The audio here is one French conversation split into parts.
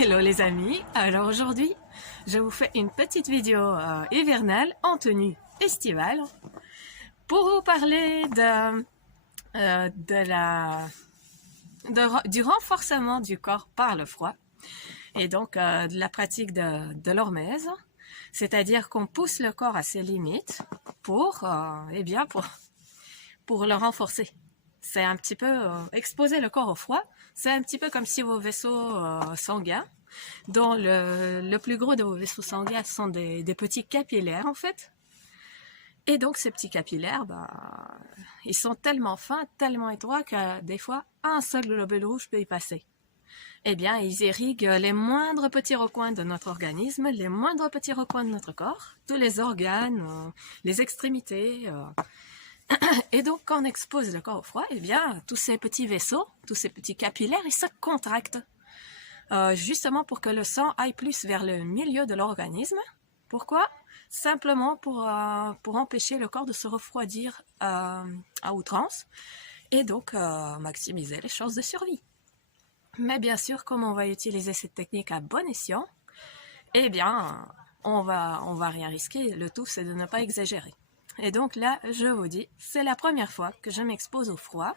Hello les amis, alors aujourd'hui je vous fais une petite vidéo hivernale en tenue estivale pour vous parler du renforcement du corps par le froid et donc de la pratique de l'hormèse, c'est-à-dire qu'on pousse le corps à ses limites pour le renforcer. C'est un petit peu exposer le corps au froid, c'est un petit peu comme si vos vaisseaux sanguins, dont le plus gros de vos vaisseaux sanguins sont des petits capillaires en fait. Et donc ces petits capillaires, ils sont tellement fins, tellement étroits que des fois un seul globule rouge peut y passer. Eh bien, ils irriguent les moindres petits recoins de notre organisme, les moindres petits recoins de notre corps, tous les organes, les extrémités. Et donc, quand on expose le corps au froid, eh bien, tous ces petits vaisseaux, tous ces petits capillaires, ils se contractent. Justement pour que le sang aille plus vers le milieu de l'organisme. Pourquoi? Simplement pour empêcher le corps de se refroidir à outrance et donc maximiser les chances de survie. Mais bien sûr, comme on va utiliser cette technique à bon escient, eh bien, on va rien risquer. Le tout, c'est de ne pas exagérer. Et donc là, je vous dis, c'est la première fois que je m'expose au froid.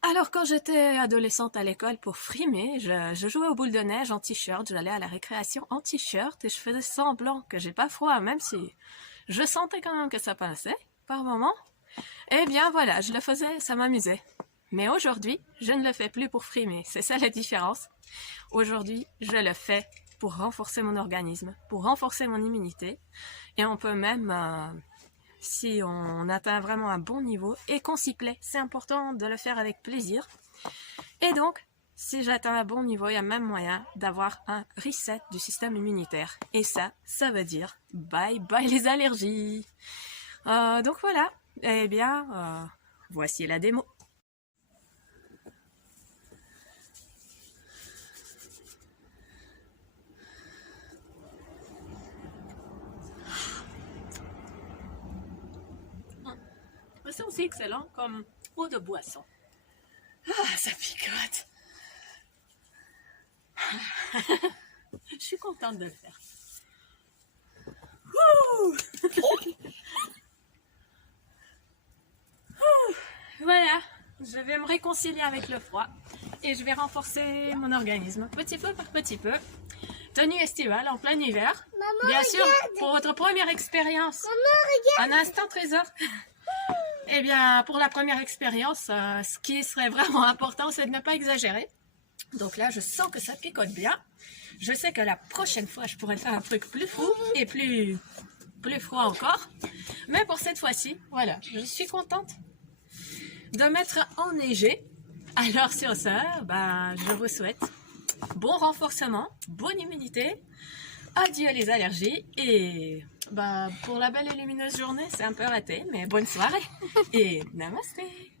Alors quand j'étais adolescente à l'école pour frimer, je jouais aux boules de neige en t-shirt, j'allais à la récréation en t-shirt et je faisais semblant que j'ai pas froid, même si je sentais quand même que ça passait par moment. Eh bien voilà, je le faisais, ça m'amusait. Mais aujourd'hui, je ne le fais plus pour frimer, c'est ça la différence. Aujourd'hui, je le fais pour renforcer mon organisme, pour renforcer mon immunité et on peut même... si on atteint vraiment un bon niveau et qu'on s'y plaît. C'est important de le faire avec plaisir. Et donc, si j'atteins un bon niveau, il y a même moyen d'avoir un reset du système immunitaire. Et ça veut dire bye bye les allergies. Donc voilà, eh bien, voici la démo. C'est aussi excellent comme eau de boisson. Ah, ça picote. Je suis contente de le faire. Voilà, je vais me réconcilier avec le froid et je vais renforcer mon organisme petit peu par petit peu. Tenue estivale en plein hiver. Maman, bien sûr, regarde. pour votre première expérience. Maman, regarde. Un instant, Trésor. Eh bien, pour la première expérience, ce qui serait vraiment important, c'est de ne pas exagérer. Donc là, je sens que ça picote bien. Je sais que la prochaine fois, je pourrais faire un truc plus fou et plus froid encore. Mais pour cette fois-ci, voilà, je suis contente de m'être enneigée. Alors sur ça, je vous souhaite bon renforcement, bonne immunité, adieu les allergies et pour la belle et lumineuse journée, c'est un peu raté, mais bonne soirée et namasté.